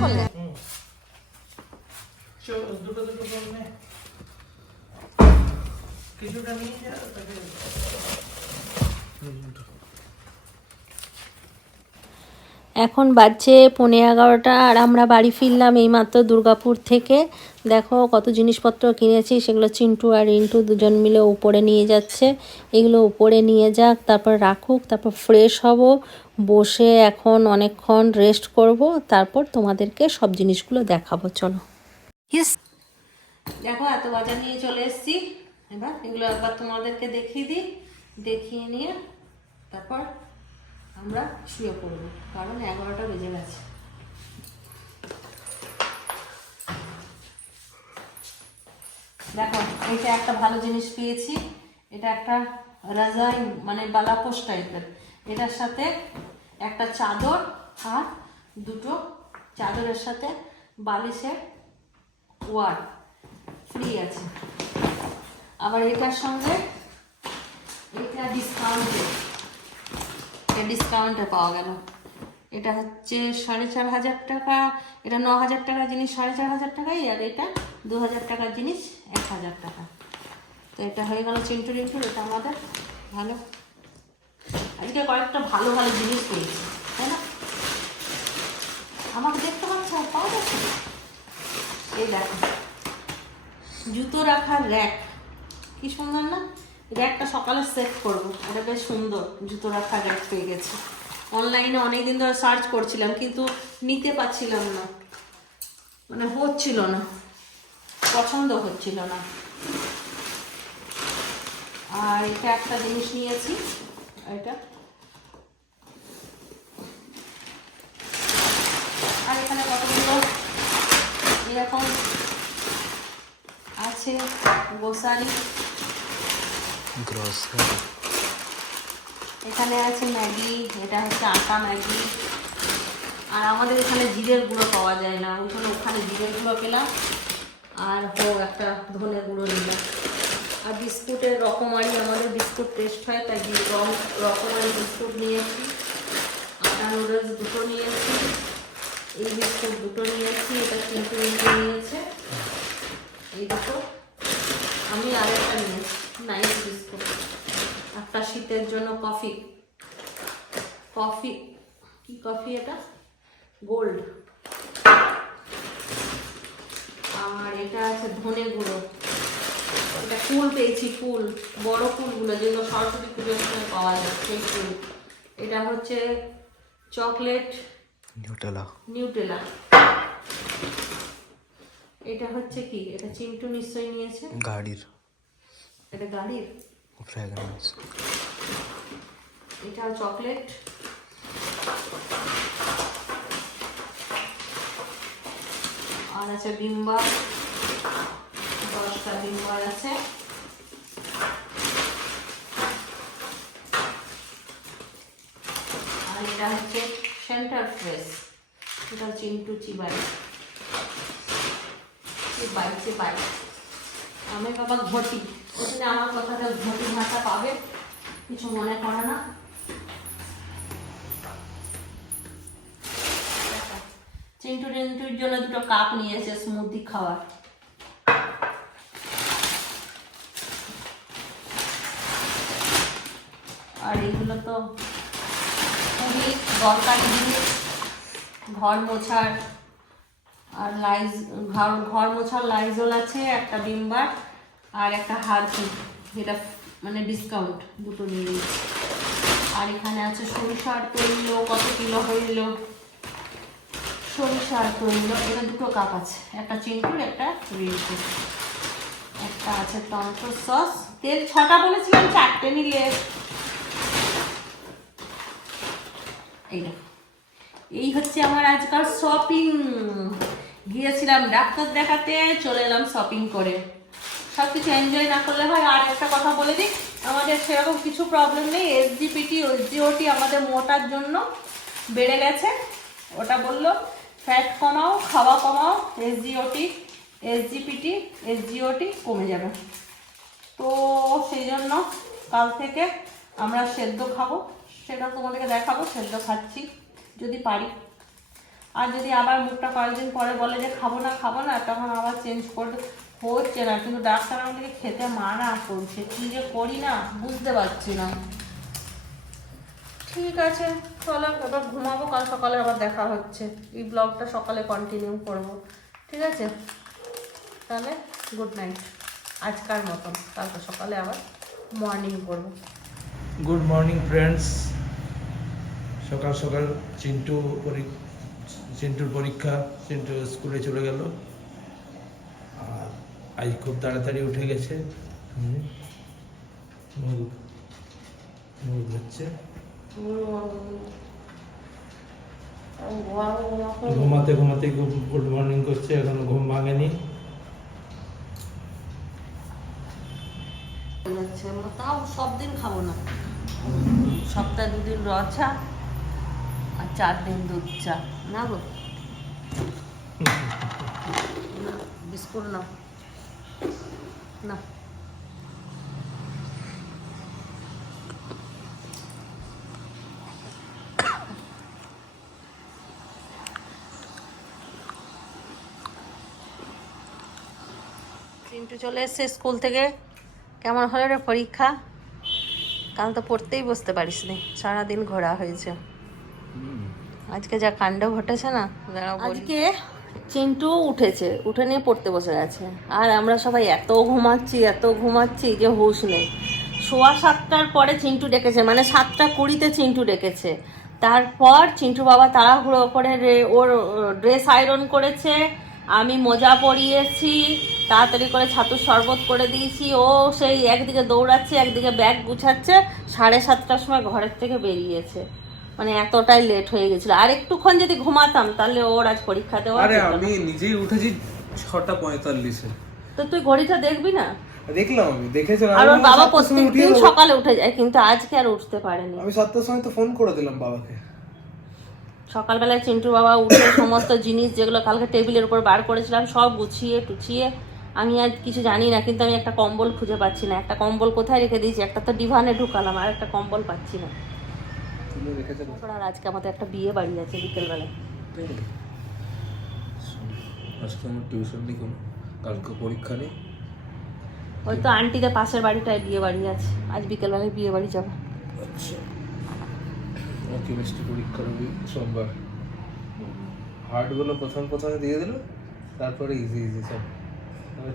খোলে দুটো দুটো করলে কিছুটা নিয়ে যা তাকে এখন বাজছে 11:15 আর আমরা বাড়ি ফিরলাম এইমাত্র দুর্গাপুর থেকে। দেখো কত জিনিসপত্র কিনেছি, সেগুলো চিন্টু আর রিন্টু দুজন মিলে উপরে নিয়ে যাচ্ছে। এগুলো উপরে নিয়ে যাক, তারপর রাখুক, তারপর ফ্রেশ হব, বসে এখন অনেকক্ষণ রেস্ট করব, তারপর তোমাদেরকে সব জিনিসগুলো দেখাবো। চলো। দেখো এত বাজার নিয়ে চলে এসেছি, এবার এগুলো একবার তোমাদেরকে দেখিয়ে দিই, দেখিয়ে নিয়ে তারপর আমরা শুয়ে পড়বো, কারণ 11টা বেজে গেছে। দেখো এটা একটা ভালো জিনিস পেয়েছি, এটা একটা রাজাই মানে বালাপোষ টাইপের। এটার সাথে একটা চাদর আর দুটো চাদরের সাথে বালিশের ওয়ার ফ্রি আছে। আবার এটার সঙ্গে এটা ডিসকাউন্টে পাওয়া গেল। এটা হচ্ছে 4,500 টাকা, এটা 9,000 টাকার জিনিস 4,500 টাকাই, আর এটা 2,000 টাকার জিনিস 1,000 টাকা। তো এটা হয়ে গেল চিন্টু রিন্টুর, এটা আমাদের ভালো। আজকে কয়েকটা ভালো ভালো জিনিস পেয়েছি, তাই না? আমাকে দেখতে পাচ্ছ পাওয়া যাচ্ছে। এই দেখো জুতো রাখার র্যাক, কি সুন্দর না? র্যাকটা সকালে সেট করবো, এটা বেশ সুন্দর জুতো রাখার র্যাক পেয়ে গেছি। অনলাইনে অনেকদিন ধরে সার্চ করছিলাম কিন্তু নিতে পারছিলাম না, মানে হচ্ছিল না, পছন্দ হচ্ছিল না। আর এটা একটা জিনিস নিয়েছি, এটা আর এখানে কতগুলো এরকম আছে গ্রোসারি। এখানে আছে ম্যাগি, এটা হচ্ছে আটা ম্যাগি। আর আমাদের এখানে জিরের গুঁড়ো পাওয়া যায় না, ওই জন্য ওখানে জিরের গুঁড়ো পেলাম, আর একটা ধনের গুঁড়ো নিলাম। আর বিস্কুটের রকমারি, আমাদের বিস্কুট টেস্ট হয় তাই রকমারি বিস্কুট নিয়েছি। আটা নুডলস দুটো নিয়েছি, এই বিস্কুট দুটো নিয়েছি, এটা চিন্টু নিয়েছে এই দুটো। আমি আরেকটা নিয়েছি নাইস বিস্কুট। একটা শীতের জন্য কফি কি কফি এটা গোল্ড। আর এটা আছে ধনে গুঁড়ো, এটা ফুল পেয়েছি, ফুল বড় ফুলগুলো যেগুলো সরস্বতী পুজোর সময় পাওয়া যায় সেই ফুল। এটা হচ্ছে চকলেট নিউটেলা। এটা হচ্ছে কি, এটা চিন্টু নিশ্চয়ই নিয়েছে, এটা গাড়ির ফ্র্যাগ্রেন্স। এটা চকলেট। আর আছে বিম্বার, 10টা বিম্বার আছে। আর এটা হচ্ছে সেন্টার ফ্রেশ, এটা চিন্টু চিবাই। আমি বাবা ঘটি, ওখানে আমার কথাটা ঘটি ভাষা পাবে, কিছু মনে করে না। চিন্টু রিন্টুর জন্য দুটো কাপ নিয়েছে স্মুদি খাওয়ার। আর এগুলো তো খুবই দরকারি জিনিস, ঘর মোছার। আর ঘর মোছার লাইজল আছে, একটা বিম্বার আর একটা হারপিক, যেটা মানে ডিসকাউন্ট, দুটো নিয়ে নিয়েছি। আর এখানে আছে সরিষার তৈল, কত কিলো হইল সরিষার তৈল। এটা দুটো কাপ আছে, একটা চিন্টুর একটা রিন্টুর। একটা আছে টমেটো সস, তেল 6টা বলেছিলাম 4টে নিলে। এই হচ্ছে আমার আজকাল শপিং। গিয়েছিলাম ডাক্তার দেখাতে, চলে এলাম শপিং করে। সব কিছু এনজয় না করলে হয়। আর একটা কথা বলে দিই, আমাদের সেরকম কিছু প্রবলেম নেই। SGPT আমাদের মোটার জন্য বেড়ে গেছে, ওটা বললো ফ্যাট কমাও, খাওয়া কমাও, SGPT কমে যাবে। তো সেই জন্য কাল থেকে আমরা সেদ্ধ খাবো, সেটা তোমাদেরকে দেখাবো। সেদ্ধ খাচ্ছি যদি পারি। আর যদি আবার মুখটা কয়েকদিন পরে বলে যে খাবো না তখন আবার চেঞ্জ করতে হচ্ছে না, কিন্তু ডাক্তার আমাদেরকে খেতে মানা করছে, কি যে করি না বুঝতে পারছি না। ঠিক আছে চলো এবার ঘুমাবো, কাল সকালে আবার দেখা হচ্ছে, এই ব্লগটা সকালে কন্টিনিউ করব, ঠিক আছে? তাহলে গুড নাইট আজকার মতন, কালকে সকালে আবার মর্নিং করবো। Good morning friends. সকাল সকাল চিন্টুর পরীক্ষা, চিন্টু স্কুলে চলে গেল। আর আজ খুব তাড়াতাড়ি উঠে গেছে। মুখ হচ্ছে ঘুমাতে ঘুমাতে গুড মর্নিং করছে, এখনো ঘুম ভাঙেনি। তাও সব দিন খাবো না, সপ্তাহে 2 দিন র চা আর 4 দিন দুধ চা। না গো বিস্কুট না না চিন্টু চলে এসছে স্কুল থেকে। কেমন হলো রে পরীক্ষা? কাল তো পড়তেই বসতে পারিস নি, সারাদিন ঘোরা হয়েছে। আজকে যা কাণ্ড ঘটেছে না, আজকে চিন্টু উঠেছে, উঠে নিয়ে পড়তে বসে গেছে, আর আমরা সবাই এত ঘুমাচ্ছি যে হুঁশ নেই। 7:15 পরে চিন্টু ডেকেছে, মানে 7:20 চিন্টু ডেকেছে। তারপর চিন্টু বাবা তাড়াহুড়ো করে ওর ড্রেস আয়রন করেছে, আমি মোজা পরিয়েছি, তাড়াতাড়ি করে ছাতুর শরবত করে দিয়েছি। ও সেই একদিকে দৌড়াচ্ছে একদিকে ব্যাগ গুছাচ্ছে, 7:30টার সময় ঘরের থেকে বেরিয়েছে। মানে এতটাই লেট হয়ে গেছিল। আর একটুক্ষণ যদি ঘুমাতাম তাহলে ওর আজ পরীক্ষা দেওয়া। আরে আমি নিজেই উঠেছি 6:45-এ। তো তুই ঘড়িটা দেখবি না? দেখলাম, আমি দেখেছিলাম। আর ওর বাবা প্রত্যেকদিন সকালে উঠে যায়, কিন্তু আজকে আর উঠতে পারেনি। আমি 7টার সময় তো ফোন করে দিলাম বাবাকে। সকালবেলায় চিন্টু বাবা উঠে সমস্ত জিনিস যেগুলো কালকে টেবিলের উপর বার করেছিলাম সব গুছিয়ে টুছিয়ে, আমি আর কিছু জানি না, কিন্তু আমি একটা কম্বল খুঁজে পাচ্ছি না। একটা কম্বল কোথায় রেখে দিয়েছি, একটা তো ডিভানে ঢুকালাম, আর একটা কম্বল পাচ্ছি না। আর আজকে আমাদের একটা বিয়ে বাড়ি আছে বিকেলবেলায়। আজকে আমার টিউশন নেই, কোনো কালকে পরীক্ষা নেই। ওই তো আন্টিদের পাশের বাড়িটায় বিয়ে বাড়ি আছে, আজ বিকেলবেলায় বিয়ে বাড়ি যাবো। আচ্ছা, আমার কেমিস্ট্রি পরীক্ষা হবে সোমবার। হার্ডগুলো প্রথমে দিয়ে দিল, তারপরে ইজি সব।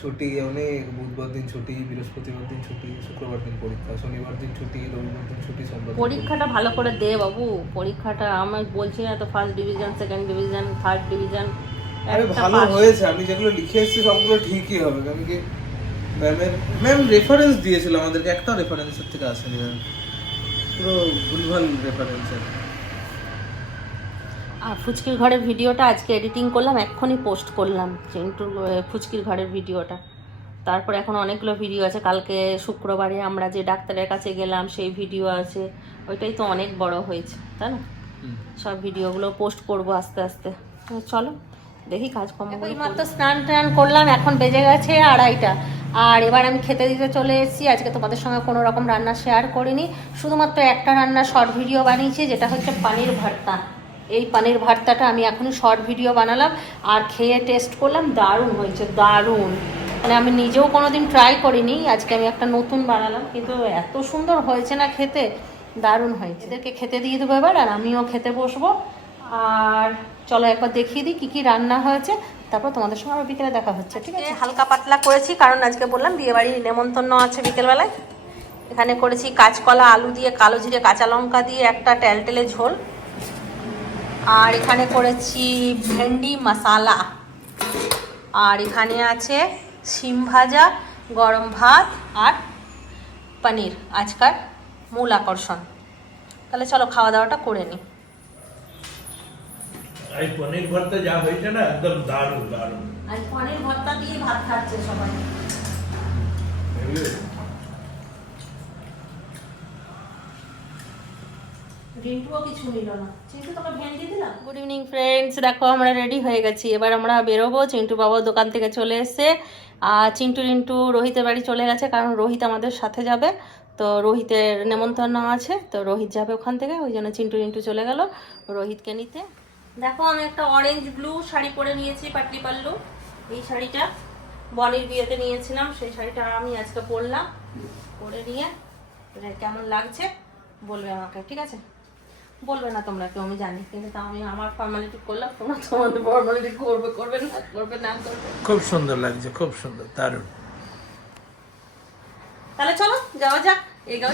ছুটি অনেক, বুধবার দিন ছুটি, বৃহস্পতিবার দিন ছুটি, শুক্রবার দিন পরীক্ষা, শনিবার দিন ছুটি, রবিবার দিন ছুটি, সোমবার। পরীক্ষাটা ভালো করে দে বাবু, পরীক্ষাটা আমি বলছি না তো, first division, second division, third division. আরে ভালো হয়েছে, আমি যেগুলো লিখে এসেছি সবগুলো ঠিকই হবে। আমি কি ম্যাম রেফারেন্স দিয়েছিল আমাদেরকে, একটা রেফারেন্সের থেকে আসেনি ম্যাম, পুরো ভুলভাল রেফারেন্স। আর ফুচকির ঘরের ভিডিওটা আজকে এডিটিং করলাম, এক্ষুনি পোস্ট করলাম চিন্টুর ফুচকির ঘরের ভিডিওটা। তারপর এখন অনেকগুলো ভিডিও আছে, কালকে শুক্রবারে আমরা যে ডাক্তারের কাছে গেলাম সেই ভিডিও আছে, ওইটাই তো অনেক বড় হয়েছে, তাই না? সব ভিডিওগুলো পোস্ট করব আস্তে আস্তে। চলো দেখি কাজকর্ম। মাত্র স্নান টান করলাম, এখন বেজে গেছে 2:30, আর এবার আমি খেতে দিতে চলে এসেছি। আজকে তোমাদের সঙ্গে কোনো রকম রান্না শেয়ার করিনি, শুধুমাত্র একটা রান্না শর্ট ভিডিও বানিয়েছি, যেটা হচ্ছে পানির ভর্তা। এই পানির ভর্তাটা আমি এখনই শর্ট ভিডিও বানালাম, আর খেয়ে টেস্ট করলাম, দারুণ হয়েছে, দারুণ। মানে আমি নিজেও কোনোদিন ট্রাই করিনি, আজকে আমি একটা নতুন বানালাম, কিন্তু এত সুন্দর হয়েছে না খেতে, দারুণ হয়েছে। এদেরকে খেতে দিয়ে দেবো এবার, আর আমিও খেতে বসবো। আর চলো একবার দেখিয়ে দিই কী কী রান্না হয়েছে, তারপর তোমাদের সঙ্গে আবার বিকেলে দেখা হচ্ছে, ঠিক আছে? হালকা পাতলা করেছি, কারণ আজকে বললাম বিয়েবাড়ির নেমন্তন্ন আছে বিকেলবেলায়। এখানে করেছি কাঁচকলা আলু দিয়ে, কালো জিরে কাঁচা লঙ্কা দিয়ে একটা টেলটেলে ঝোল। আর এখানে করেছি ভেন্ডি মশালা, আর এখানে আছে শিম ভাজা, গরম ভাত আর পনির, আজকার মূল আকর্ষণ। তাহলে চলো খাওয়া দাওয়াটা করে নিই। এই পনির ভর্তা যা হয়েছে না, একদম দারুণ দারুণ। আজ পনির ভর্তা দিয়ে ভাত খাচ্ছে সবাই। গুড ইভিনিং ফ্রেন্ডস, দেখো আমরা রেডি হয়ে গেছি, এবার আমরা বেরোবো। চিন্টু বাবা দোকান থেকে চলে এসছে, আর চিন্টু রোহিতের বাড়ি চলে গেছে, কারণ রোহিত আমাদের সাথে যাবে। তো রোহিতের নেমন্তন্ন আছে, তো রোহিত যাবে ওখান থেকে, ওই জন্য চিন্টু চলে গেল রোহিতকে নিতে। দেখো আমি একটা অরেঞ্জ ব্লু শাড়ি পরে নিয়েছি, পাটলি পাল্লু। এই শাড়িটা বনির বিয়েতে নিয়েছিলাম, সেই শাড়িটা আমি আজকে পরলাম। পরে নিয়ে এটা কেমন লাগছে বলবে আমাকে, ঠিক আছে? বলবে না তোমরা কেউ, আমি জানি, কিন্তু তাও আমি আমার ফর্মালিটি করলাম, তোমরা তোমাদের ফর্মালিটি করবে না করবে। খুব সুন্দর লাগছে, খুব সুন্দর, দারুণ। তাহলে চলো যাওয়া যাক। এই গাও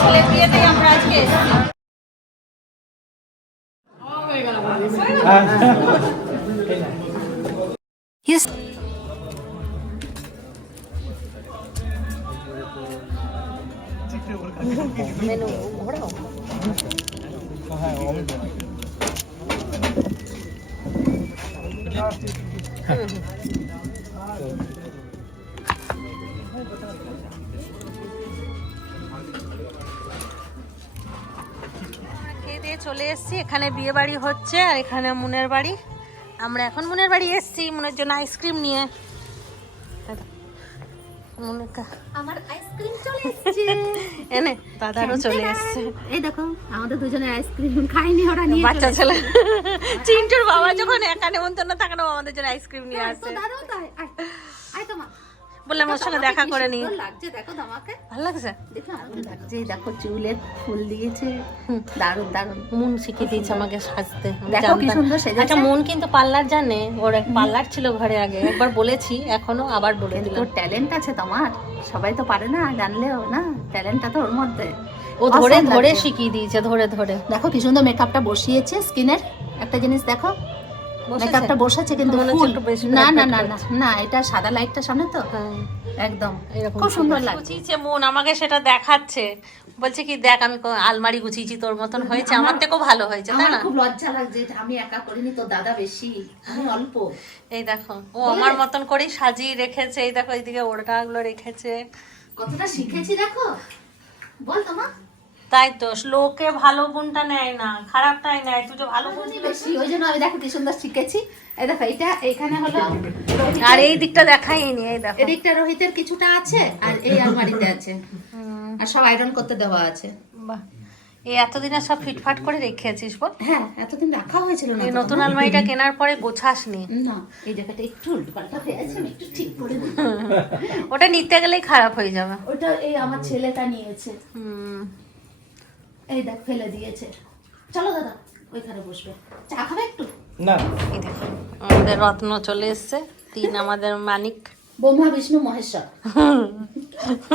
ছেলের বিয়েতেই আমরা আজকে এসেছি। চলে এসেছি, এখানে বিয়ে বাড়ি হচ্ছে আর এখানে মুনের বাড়ি। আমরা এখন মুনের বাড়ি এসেছি মুনের জন্য আইসক্রিম নিয়ে। আমার আইসক্রিম চলে এসেছে, এনে দাদারও চলে এসেছে। এই দেখো আমাদের দুজনের আইসক্রিম খাইনি, ওরা নিয়ে বাচ্চা ছেলে চিন্টুর বাবা যখন একা নেমন্তন্ন থাকে না, আমাদের জন্য আইসক্রিম নিয়ে আসে। দাদাও তাই, আয় তোমা, বললাম ওর সঙ্গে দেখা করে নি। লাগছে দেখো তোমাকে, ভালো লাগছে? দেখো আমাকে লাগছে। এই দেখো চুলের ফুল দিয়েছে, দারুণ দারুণ। মন শিখিয়ে দিয়েছে আমাকে সাজতে, দেখো কি সুন্দর সেজেছে। আচ্ছা মন কিন্তু পার্লার জানে, ওর এক পার্লার ছিল ঘরে আগে, একবার বলেছি, এখনো আবার বলে দিলাম। তোর ট্যালেন্ট আছে তোমার, সবাই তো পারে না, জানলেও না, ট্যালেন্টটা তো ওর মধ্যে। ও ধরে ধরে শিখিয়ে দিয়েছে, ধরে ধরে। দেখো কি সুন্দর মেকআপটা বসিয়েছে স্কিনের। একটা জিনিস দেখো, মেকআপটা বসেছে কিন্তু ফুল। না না না না না, এটা সাদা লাইটটা সামনে তো, একদম খুব সুন্দর লাগছে। গুছিয়েছে মন, আমাকে সেটা দেখাচ্ছে, বলছে কি দেখ আমি আলমারি গুছিয়েছি, তোর মতন হয়েছে, আমার থেকেও ভালো হয়েছে, তাই আমার না? খুব লজ্জা লাগছে, আমি একা করিনি, তো দাদা বেশি, আমি অল্প। এই দেখো ও আমার মতন করেই সাজিয়ে রেখেছে। এই দেখো এইদিকে ওড়নাগুলো রেখেছে, কতটা শিখেছি দেখো, বল তোমা। তাই তো, লোকে ভালো গুণটা নেয় না, খারাপটাই নেয়, তুই যে ভালো গুণ বেশি, ওই জন্য আমি দেখো কি সুন্দর শিখেছি। এই দেখো এটা এইখানে হলো, আর এই দিকটা দেখাইনি। এই দেখো এদিকটা রোহিতের কিছুটা আছে, আর এই আলমারিতে আছে, আর সব আয়রন করতে দেওয়া আছে। বাহ, এই এতদিনে সব ফিটফাট করে রেখেছিস বল। হ্যাঁ, এতদিন রাখা হয়েছিল না। এই নতুন আলমারিটা কেনার পরে গোছাসনি না, এই জায়গাটা একটু উল্টোপাল্টা হয়ে আছে, আমি একটু ঠিক করে দিই। ওটা নিতে গেলেই খারাপ হয়ে যাবে। ওটা এই আমার ছেলেটা নিয়েছে, হুম, এই দেখ ফেলে দিয়েছে। চলো দাদা ওইখানে বসবে, চা খাবে একটু? না, এই দেখো আমাদের রত্ন চলে এসছে, তিন আমাদের মানিক, ব্রহ্মা বিষ্ণু মহেশ্বর।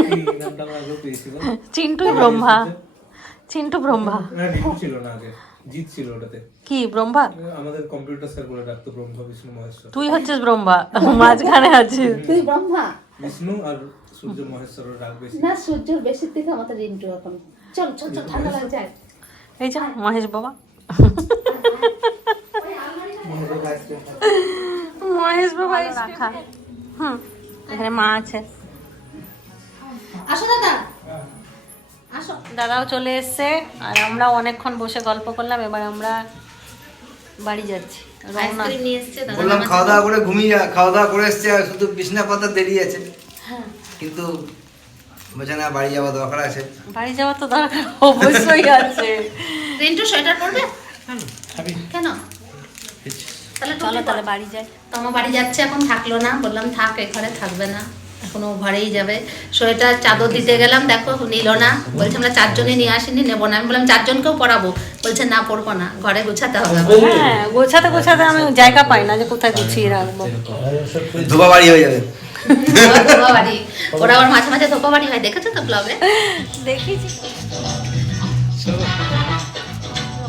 এই নামটা আমরা আগেও পেয়েছিলাম। চিন্টু ব্রহ্মা, চিন্টু ব্রহ্মা। না, রিতু ছিল না আগে, জিৎ ছিল ওটাতে। কি ব্রহ্মা? আমাদের কম্পিউটার স্যার বলে ডাকতো ব্রহ্মা বিষ্ণু মহেশ্বর। তুই হচ্ছিস ব্রহ্মা, মাঝখানে আছিস। তুই ব্রহ্মা বিষ্ণু আর সূর্য মহেশ্বরের ডাক বেশি। না, সূর্যর বেশির দিকে আমাদের রিন্টু এখন। চল চল চল, ঠান্ডা লাগছে। এই যে মহেশ বাবা, মহেশ বাবা রাখা। হুম, এখানে মা আছে। আসো দাদা, আসো। দাদাও চলে এসছে, আর আমরা অনেকক্ষণ বসে গল্প করলাম। এবার আমরা বাড়ি যাচ্ছি, রওনা। আইসক্রিম নিয়ে এসছে দাদা। বললাম খাওয়া দাওয়া করে ঘুমিয়ে যা, খাওয়া দাওয়া করে এসছে, আর শুধু বিছনা পাতা দেরি আছে, কিন্তু বলছে না বাড়ি যাওয়া দরকার আছে। বাড়ি যাওয়ার তো দরকার অবশ্যই আছে। রিন্টু সোয়েটার পরবে কেন? তাহলে চলো তাহলে বাড়ি যাই। তোমার বাড়ি যাচ্ছে, এখন থাকলো না, বললাম থাক, এই ঘরে থাকবে না, এখন ও ঘরেই যাবে। সোয়েটার চাদর দিতে গেলাম, দেখো নিল না, বলছে আমরা চারজনে নিয়ে আসিনি, নেবো না। আমি বললাম চারজনকেও পরাবো, বলছে না পরবো না, ঘরে গুছাতে হবে। হ্যাঁ, গোছাতে গোছাতে আমি জায়গা পাই না যে কোথায় গুছিয়ে রাখবো। ধোবা বাড়ি হয়ে যাবে। ধোপা বাড়ি, ওরা আবার মাঝে মাঝে ধোপা বাড়ি হয়, দেখেছো তো ব্লগে? দেখেছি।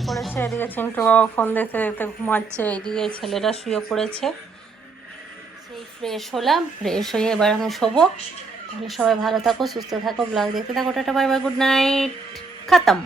পড়েছে এদিকে চিন্টু বাবা ফোন দেখতে দেখতে ঘুমাচ্ছে, এদিকে ছেলেরা শুয়ে পড়েছে। সেই ফ্রেশ হলাম, ফ্রেশ হয়ে এবার আমি শোবো। তাহলে সবাই ভালো থাকো, সুস্থ থাকো, ব্লগ দেখতে থাকো। Tata, bye bye, good night, খতম।